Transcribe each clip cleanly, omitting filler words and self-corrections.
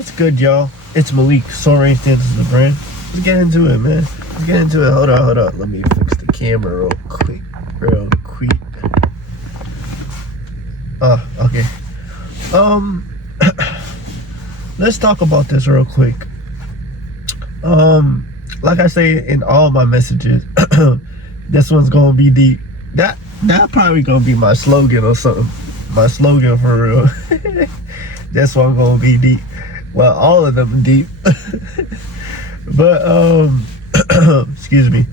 What's good, y'all? It's Malik. Soaring stands as the brand. Let's get into it, man. Let's get into it. Hold on. Let me fix the camera real quick. Okay. Let's talk about this real quick. Like I say in all my messages, this one's gonna be deep. That probably gonna be my slogan or something. My slogan for real. This one gonna be deep. Well, all of them deep. But excuse me.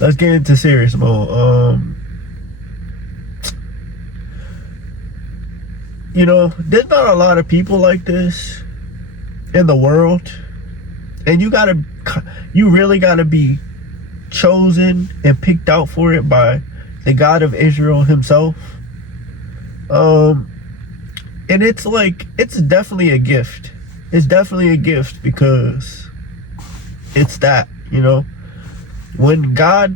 Let's get into serious mode. You know, there's not a lot of people like this in the world, and you really gotta be chosen and picked out for it by the God of Israel himself. And it's like, it's definitely a gift. It's definitely a gift because it's that, you know, when God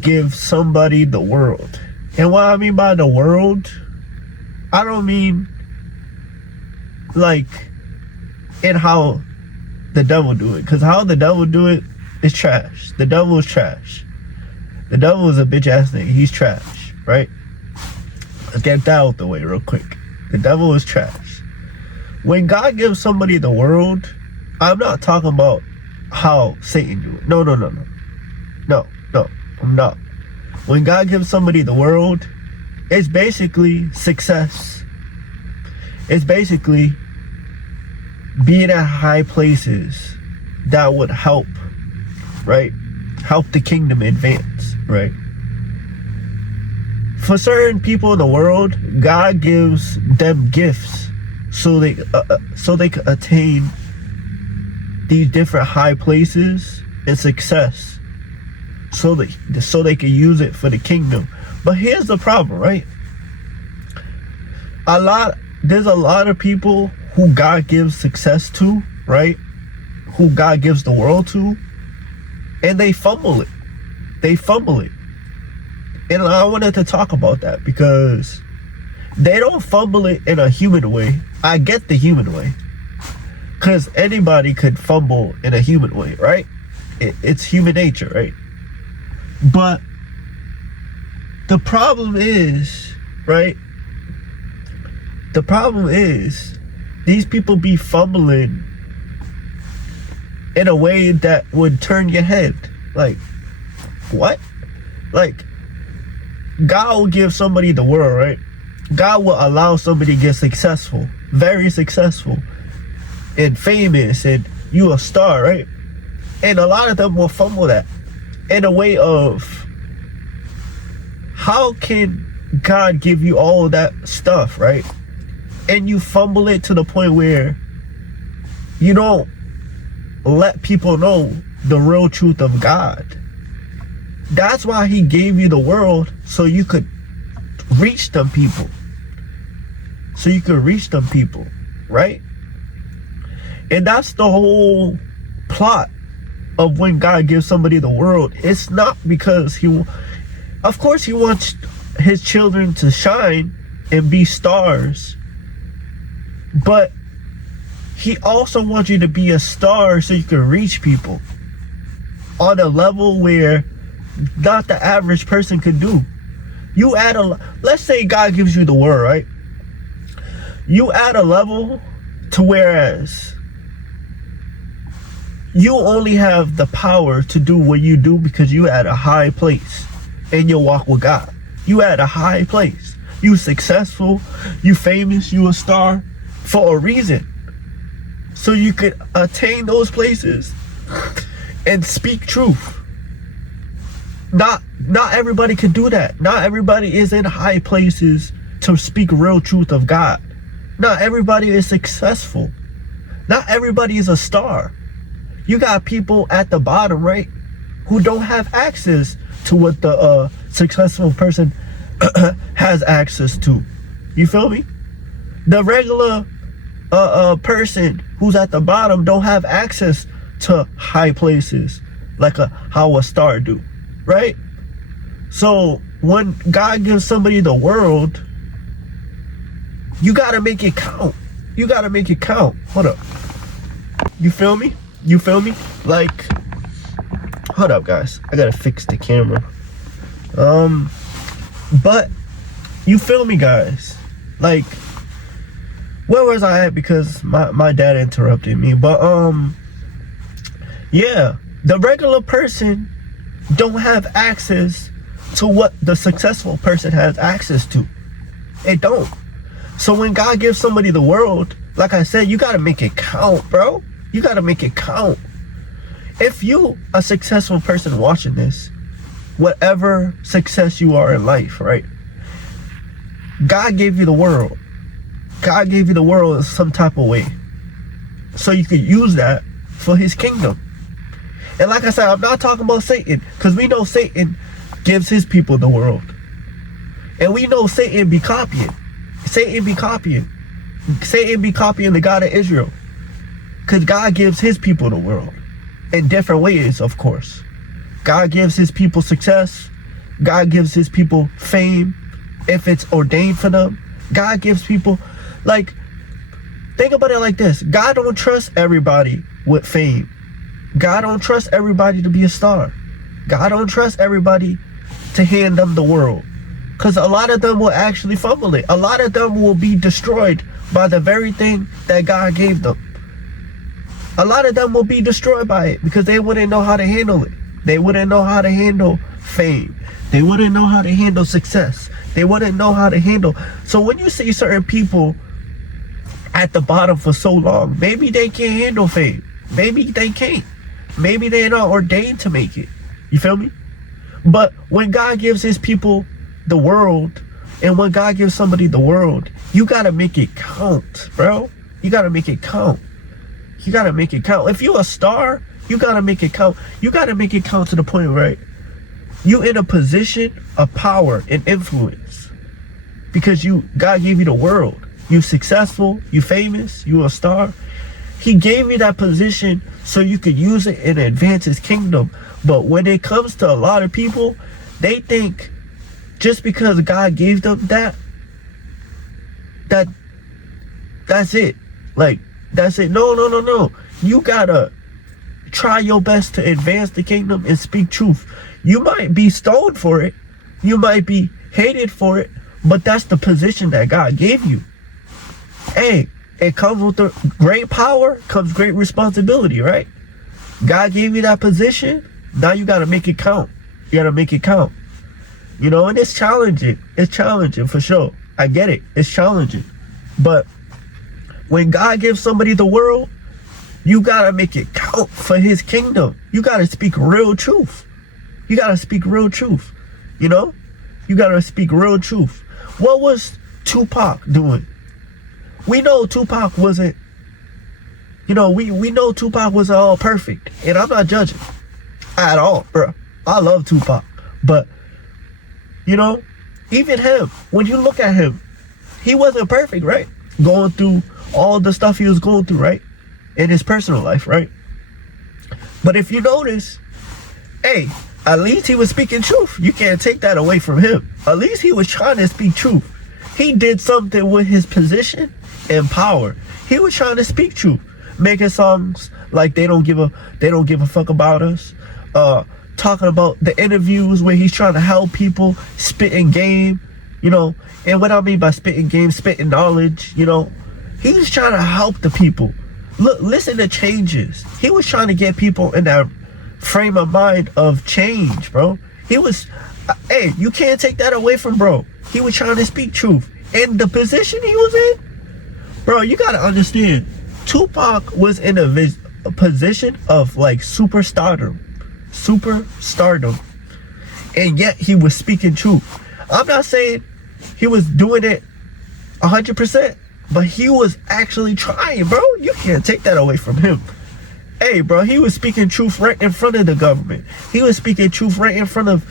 gives somebody the world, and what I mean by the world, I don't mean like in how the devil do it, because how the devil do it is trash. The devil is trash. The devil is a bitch ass nigga. He's trash, right? Let's get that out the way real quick. The devil is trash. When God gives somebody the world, I'm not talking about how Satan do it. No, I'm not. When God gives somebody the world, it's basically success. It's basically being at high places that would help, right? Help the kingdom advance, right? For certain people in the world, God gives them gifts so they can attain these different high places and success, so they can use it for the kingdom. But here's the problem, right? There's a lot of people who God gives success to, right? Who God gives the world to, and they fumble it. And I wanted to talk about that because they don't fumble it in a human way. I get the human way, because anybody could fumble in a human way, right? It's human nature, right? But the problem is, right? The problem is these people be fumbling in a way that would turn your head. Like, what? Like, God will give somebody the world, right? God will allow somebody to get successful, very successful and famous, and you a star, right? And a lot of them will fumble that in a way of, how can God give you all of that stuff, right? And you fumble it to the point where you don't let people know the real truth of God. That's why he gave you the world, so you could reach them people. Right? And that's the whole plot of when God gives somebody the world. It's not because of course he wants his children to shine and be stars, but he also wants you to be a star so you can reach people on a level where not the average person could do. Let's say God gives you the world, right? You add a level to whereas you only have the power to do what you do because you at a high place in your walk with God. You at a high place. You successful, you famous, you a star for a reason. So you could attain those places and speak truth. Not everybody can do that. Not everybody is in high places to speak real truth of God. Not everybody is successful. Not everybody is a star. You got people at the bottom, right, who don't have access to what the successful person has access to. You feel me? The regular person who's at the bottom don't have access to high places like how a star do, right? So when God gives somebody the world, you gotta make it count. You gotta make it count. Hold up. You feel me? You feel me? Like, hold up, guys. I gotta fix the camera. But you feel me, guys? Like, where was I at? Because my dad interrupted me. But yeah, the regular person don't have access to what the successful person has access to. It don't. So when God gives somebody the world, like I said, you gotta make it count, bro. You gotta make it count. If you a successful person watching this, whatever success you are in life, right? God gave you the world. God gave you the world in some type of way, so you could use that for his kingdom. And like I said, I'm not talking about Satan, because we know Satan gives his people the world. And we know Satan be copying. Satan be copying the God of Israel, because God gives his people the world in different ways, of course. God gives his people success. God gives his people fame if it's ordained for them. God gives people, like, think about it like this. God don't trust everybody with fame. God don't trust everybody to be a star. God don't trust everybody to hand them the world, because a lot of them will actually fumble it. A lot of them will be destroyed by the very thing that God gave them. A lot of them will be destroyed by it because they wouldn't know how to handle it. They wouldn't know how to handle fame. They wouldn't know how to handle success. They wouldn't know how to handle. So when you see certain people at the bottom for so long, maybe they can't handle fame. Maybe they can't. Maybe they're not ordained to make it. You feel me? But when God gives his people the world, and when God gives somebody the world, you gotta make it count, bro. You gotta make it count. You gotta make it count. If you're a star, you gotta make it count. You gotta make it count to the point, right? You in a position of power and influence because God gave you the world. You successful, you famous, you a star. He gave you that position so you could use it and advance his kingdom. But when it comes to a lot of people, they think just because God gave them that's it. Like, that's it. No. You gotta try your best to advance the kingdom and speak truth. You might be stoned for it. You might be hated for it. But that's the position that God gave you. Hey, it comes with the great power, comes great responsibility, right? God gave you that position. Now you gotta make it count. You gotta make it count. You know, and it's challenging. It's challenging for sure. I get it. It's challenging. But when God gives somebody the world, you gotta make it count for his kingdom. You gotta speak real truth. You gotta speak real truth. You know? You gotta speak real truth. What was Tupac doing? We know Tupac wasn't, you know, we know Tupac wasn't all perfect. And I'm not judging at all, bro. I love Tupac. But, you know, even him, when you look at him, he wasn't perfect, right? Going through all the stuff he was going through, right? In his personal life, right? But if you notice, hey, at least he was speaking truth. You can't take that away from him. At least he was trying to speak truth. He did something with his position and power. He was trying to speak truth, making songs like they don't give a fuck about us. Talking about the interviews where he's trying to help people, spitting game, you know. And what I mean by spitting game, spitting knowledge, you know. He was trying to help the people. Look, listen to changes. He was trying to get people in that frame of mind of change, bro. He was, hey, you can't take that away from bro. He was trying to speak truth. And the position he was in, bro, you gotta understand, Tupac was in a position of like superstardom. And yet he was speaking truth. I'm not saying he was doing it 100%, but he was actually trying, bro. You can't take that away from him. Hey, bro, he was speaking truth right in front of the government. He was speaking truth right in front of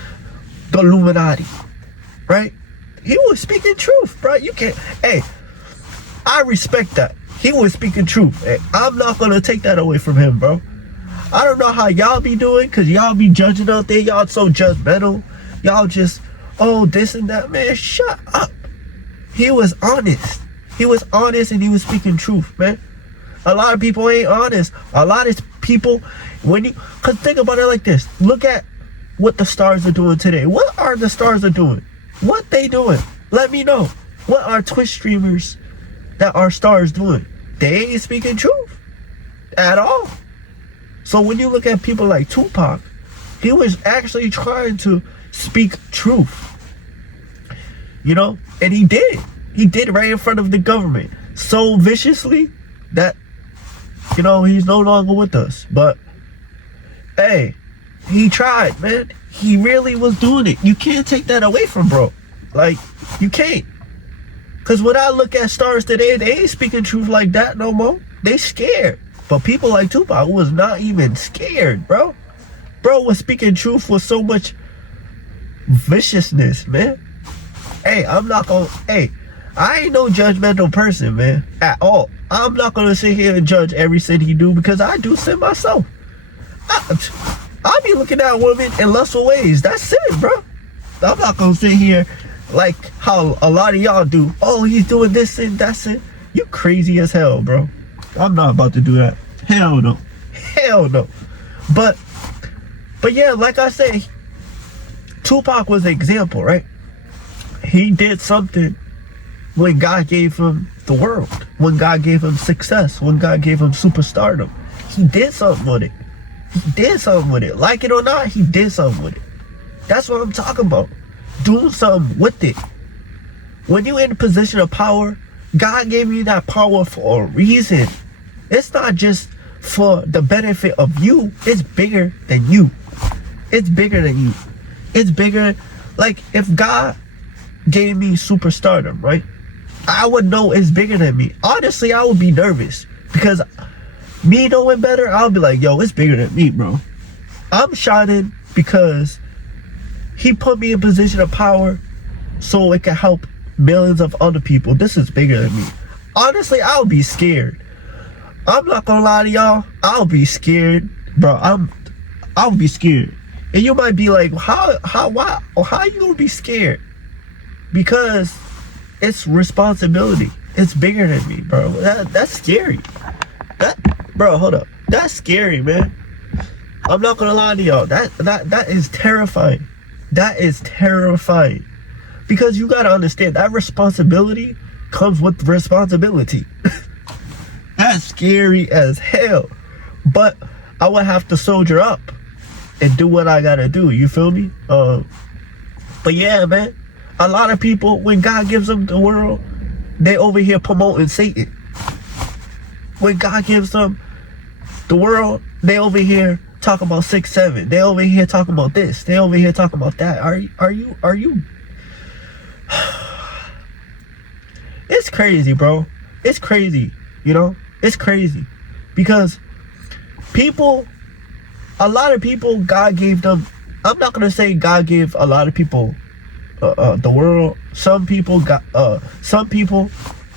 the Illuminati, right? He was speaking truth, bro. You can't, hey, I respect that. He was speaking truth. Hey, I'm not gonna take that away from him, bro. I don't know how y'all be doing, because y'all be judging out there. Y'all so judgmental. Y'all just, oh, this and that. Man, shut up. He was honest. He was honest and he was speaking truth, man. A lot of people ain't honest. A lot of people, cause think about it like this. Look at what the stars are doing today. What are the stars are doing? What they doing? Let me know. What are Twitch streamers that are stars doing? They ain't speaking truth at all. So when you look at people like Tupac, he was actually trying to speak truth. You know, and he did. He did right in front of the government so viciously that, you know, he's no longer with us. But hey, he tried, man. He really was doing it. You can't take that away from bro. Like, you can't. Cause when I look at stars today, they ain't speaking truth like that no more. They scared. But people like Tupac was not even scared, bro. Bro was speaking truth with so much viciousness, man. Hey, I ain't no judgmental person, man, at all. I'm not gonna sit here and judge every sin he do, because I do sin myself. I'll be looking at women in lustful ways. That's sin, bro. I'm not gonna sit here like how a lot of y'all do. Oh, he's doing this sin, that sin. You crazy as hell, bro. I'm not about to do that. Hell no. Hell no. But yeah, like I say, Tupac was an example, right? He did something when God gave him the world, when God gave him success, when God gave him superstardom. He did something with it. He did something with it. Like it or not, he did something with it. That's what I'm talking about. Do something with it. When you're in a position of power, God gave you that power for a reason. It's not just for the benefit of you. It's bigger than you. It's bigger than you. It's bigger. Like, if God gave me superstardom, right, I would know it's bigger than me. Honestly, I would be nervous, because me knowing better, I'll be like, yo, it's bigger than me, bro. I'm shining because he put me in position of power so it can help millions of other people. This is bigger than me. Honestly, I'll be scared. I'm not gonna lie to y'all. I'll be scared, bro. I'll be scared. And you might be like, how are you gonna be scared? Because it's responsibility. It's bigger than me, bro. That's scary. Bro, hold up. That's scary, man. I'm not gonna lie to y'all. That is terrifying. That is terrifying. Because you gotta understand, that responsibility comes with responsibility. That's scary as hell. But I would have to soldier up and do what I gotta do. You feel me? But yeah, man. A lot of people, when God gives them the world, they over here promoting Satan. When God gives them the world, they over here talking about 6-7. They over here talking about this. They over here talking about that. Are you? It's crazy, bro. It's crazy. You know, it's crazy, because a lot of people, God gave them. I'm not gonna say God gave a lot of people the world. Some people,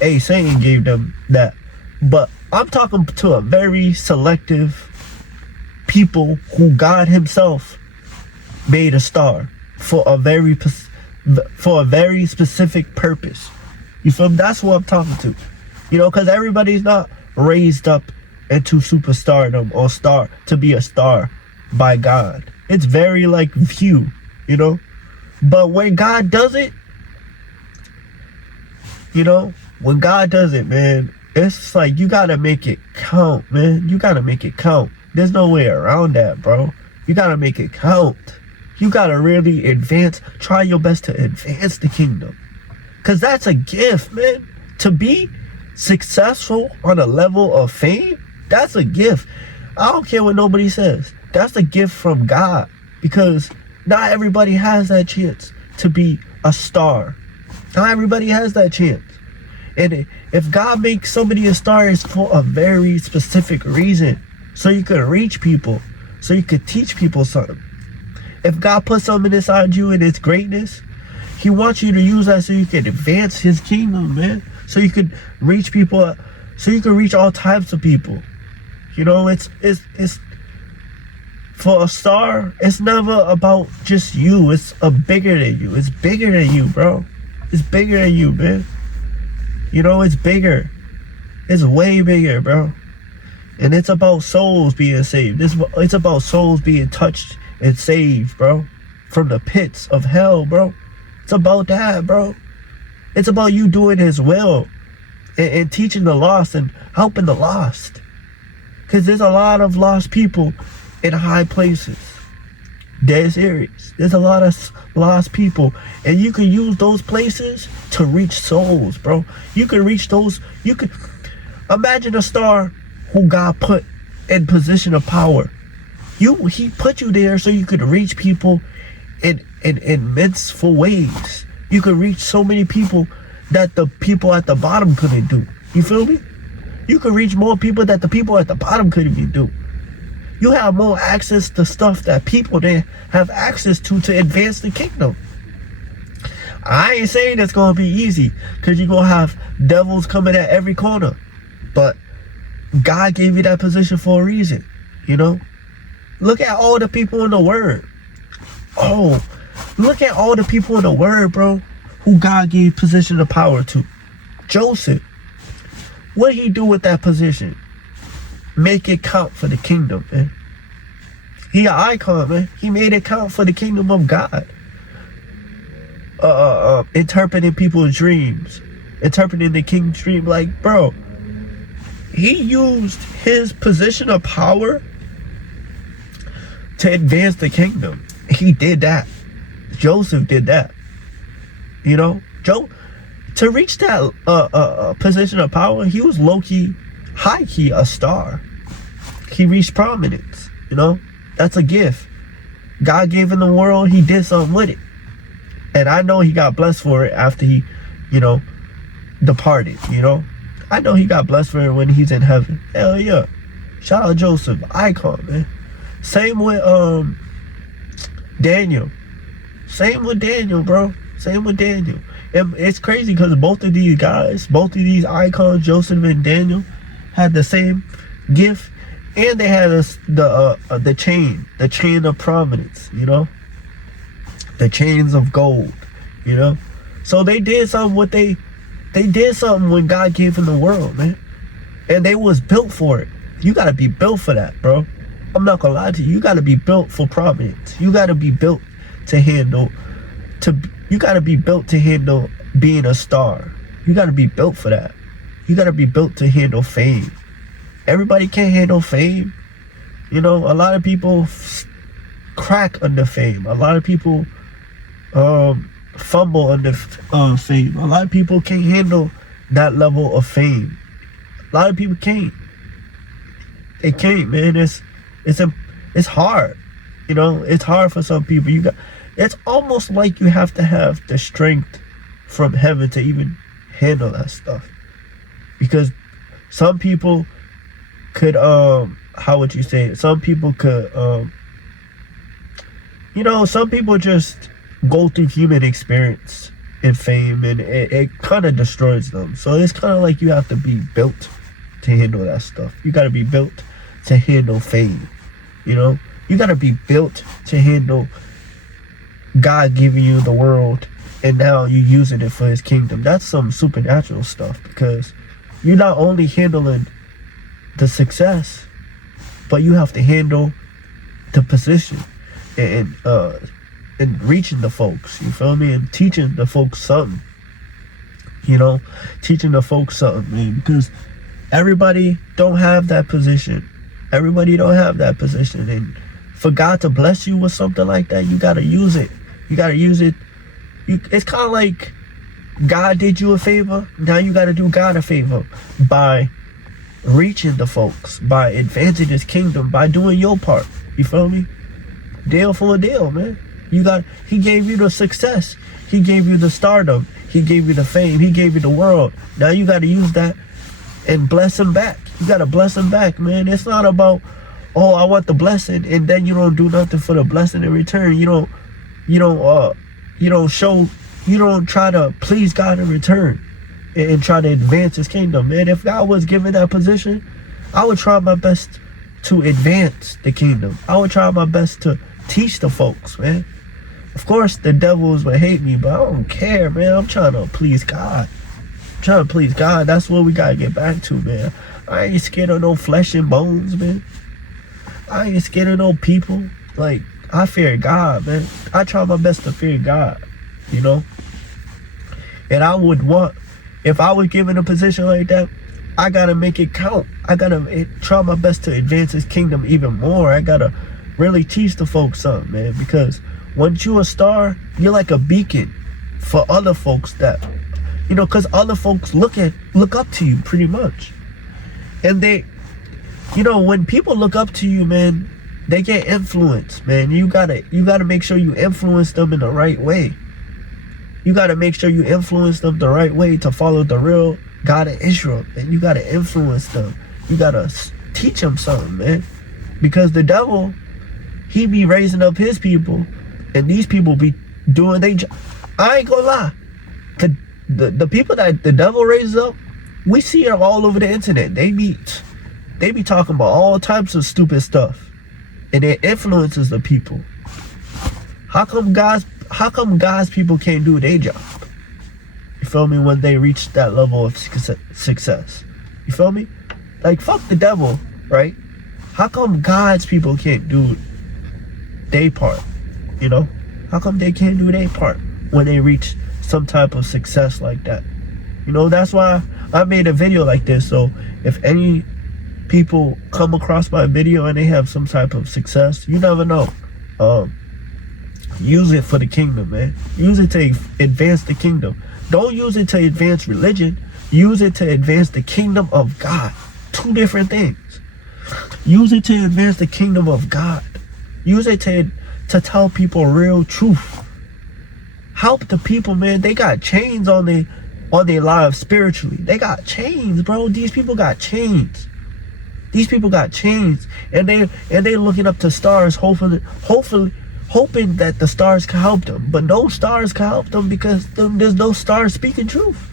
Satan gave them that. But I'm talking to a very selective people who God himself made a star for a very specific purpose. You feel me? That's what I'm talking to. You know, because everybody's not raised up into superstardom or star to be a star by God. It's very like few, you know. But when God does it, you know, when God does it, man, it's like you gotta make it count, man. You gotta make it count. There's no way around that, bro. You gotta make it count. You gotta really try your best to advance the kingdom. Cause that's a gift, man. To be successful on a level of fame, that's a gift. I don't care what nobody says. That's a gift from God. Because not everybody has that chance to be a star. Not everybody has that chance. And if God makes somebody a star, it's for a very specific reason. So you can reach people. So you can teach people something. If God puts something inside you and its greatness, he wants you to use that so you can advance his kingdom, man. So you can reach people. So you can reach all types of people. You know, it's for a star, it's never about just you. It's bigger than you. It's bigger than you, bro. It's bigger than you, man. You know, it's bigger. It's way bigger, bro. And it's about souls being saved. It's about souls being touched and saved, bro. From the pits of hell, bro. It's about that, bro. It's about you doing his will. And teaching the lost and helping the lost. Because there's a lot of lost people in high places. Dead serious. There's a lot of lost people. And you can use those places to reach souls, bro. You can reach those. You can imagine a star who God put in position of power. He put you there so you could reach people in immenseful ways. You could reach so many people that the people at the bottom couldn't do. You feel me? You could reach more people that the people at the bottom couldn't even do. You have more access to stuff that people there have access to advance the kingdom. I ain't saying it's gonna be easy, because you're gonna have devils coming at every corner. But God gave you that position for a reason, you know? Look at all the people in the word. Oh, look at all the people in the word, bro, who God gave position of power to. Joseph, what did he do with that position? Make it count for the kingdom, man. He an icon, man. He made it count for the kingdom of God. Interpreting people's dreams. Interpreting the king's dream. Like, bro, he used his position of power to advance the kingdom. He did that. Joseph did that. You know, to reach that position of power, he was low-key, high-key a star. He reached prominence, you know? That's a gift. God gave him the world, he did something with it. And I know he got blessed for it after he, you know, departed, you know? I know he got blessed for it when he's in heaven. Hell yeah. Shout out Joseph, icon, man. Same with Daniel. Same with Daniel, bro. Same with Daniel. And it's crazy because both of these guys, both of these icons, Joseph and Daniel, had the same gift, and they had the chain of prominence, you know, the chains of gold, you know. So they did something. They did something when God gave them the world, man, and they was built for it. You gotta be built for that, bro. I'm not gonna lie to you. You gotta be built for prominence. You gotta be built to handle. You gotta be built to handle being a star. You gotta be built for that. You gotta be built to handle fame. Everybody can't handle fame. You know, a lot of people crack under fame. A lot of people fumble under fame. A lot of people can't handle that level of fame. A lot of people can't. They can't, man. It's hard. You know, it's hard for some people. It's almost like you have to have the strength from heaven to even handle that stuff. Because some people could how would you say it? Some people could you know, some people just go through human experience and fame, and it kind of destroys them. So it's kind of like you have to be built to handle that stuff. You got to be built to handle fame, you know. You got to be built to handle God giving you the world and now you using it for his kingdom. That's some supernatural stuff, because you're not only handling the success, but you have to handle the position and reaching the folks, you feel me, and teaching the folks something, you know, teaching the folks something, man, because everybody don't have that position. Everybody don't have that position, and for God to bless you with something like that, you gotta use it. You gotta use it. It's kind of like God did you a favor. Now you gotta do God a favor by reaching the folks, by advancing his kingdom, by doing your part. You feel me? Deal for a deal, man. He gave you the success. He gave you the stardom. He gave you the fame. He gave you the world. Now you gotta use that and bless him back. You gotta bless him back, man. It's not about, oh, I want the blessing, and then you don't do nothing for the blessing in return. You don't try to please God in return and try to advance his kingdom, man. If God was given that position, I would try my best to advance the kingdom. I would try my best to teach the folks, man. Of course, the devils would hate me, but I don't care, man. I'm trying to please God. I'm trying to please God. That's what we gotta get back to, man. I ain't scared of no flesh and bones, man. I ain't scared of no people. Like, I fear God, man. I try my best to fear God, you know? And I would want, if I was given a position like that, I gotta make it count. I gotta try my best to advance his kingdom even more. I gotta really teach the folks something, man. Because once you're a star, you're like a beacon for other folks that, you know, because other folks look up to you pretty much. And they, you know, when people look up to you, man, they get influenced, man. You gotta make sure you influence them in the right way. You gotta make sure you influence them the right way to follow the real God of Israel. And you gotta influence them. You gotta teach them something, man. Because the devil, he be raising up his people, and these people be doing their job. I ain't gonna lie. The people that the devil raises up, we see it all over the internet. They be talking about all types of stupid stuff, and it influences the people. How come God's people can't do their job? You feel me? When they reach that level of success, you feel me? Like, fuck the devil, right? How come God's people can't do their part? You know, how come they can't do their part when they reach some type of success like that? You know, that's why I made a video like this. So if any people come across my video and they have some type of success, you never know. Use it for the kingdom, man. Use it to advance the kingdom. Don't use it to advance religion. Use it to advance the kingdom of God. Two different things. Use it to advance the kingdom of God. Use it to tell people real truth. Help the people, man. They got chains on their lives spiritually. They got chains, bro. These people got chains. These people got chains, and they looking up to stars, hoping that the stars can help them. But no stars can help them because there's no stars speaking truth.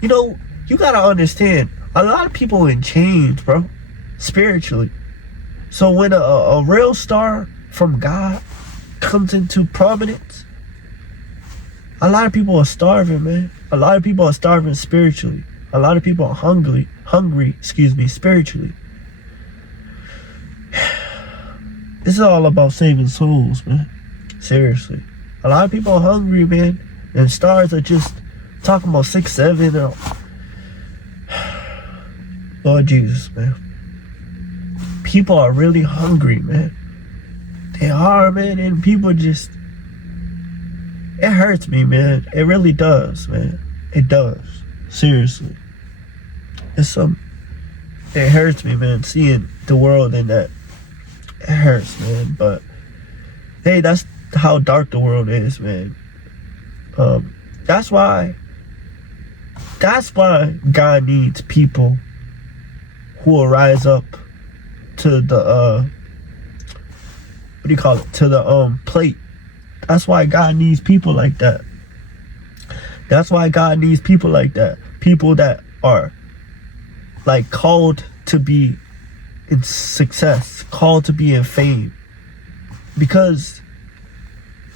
You know, you gotta understand, a lot of people in chains, bro, spiritually. So when a real star from God comes into prominence, a lot of people are starving, man. A lot of people are starving spiritually. A lot of people are hungry, spiritually. This is all about saving souls, man. Seriously. A lot of people are hungry, man. And stars are just talking about 6, 7. Lord Jesus, man. People are really hungry, man. They are, man. And people just... It hurts me, man. It really does, man. It does. Seriously. It hurts me, man, seeing the world in that. It hurts, man. But hey, that's how dark the world is, man. That's why God needs people who will rise up to the to the plate. That's why God needs people like that. That's why God needs people like that. People that are like called to be in success, called to be in fame. Because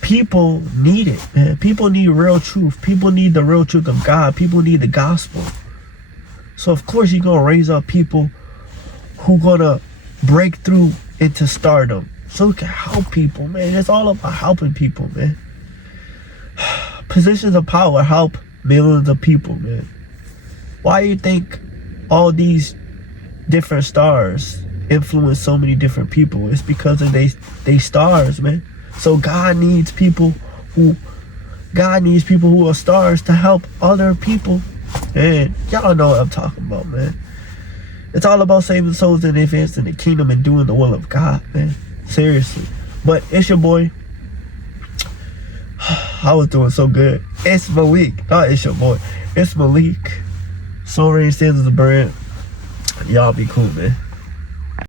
people need it, man. People need real truth. People need the real truth of God. People need the gospel. So of course you're gonna raise up people who gonna break through into stardom. So we can help people, man. It's all about helping people, man. Positions of power help millions of people, man. Why do you think all these different stars influence so many different people? It's because of they stars, man. So God needs people who are stars to help other people. And y'all know what I'm talking about, man. It's all about saving souls and advancing the kingdom and doing the will of God, man. Seriously. But it's your boy. I was doing so good. It's Malik. Not it's your boy. It's Malik. Soul Rain stands as a brand. Y'all be cool, man.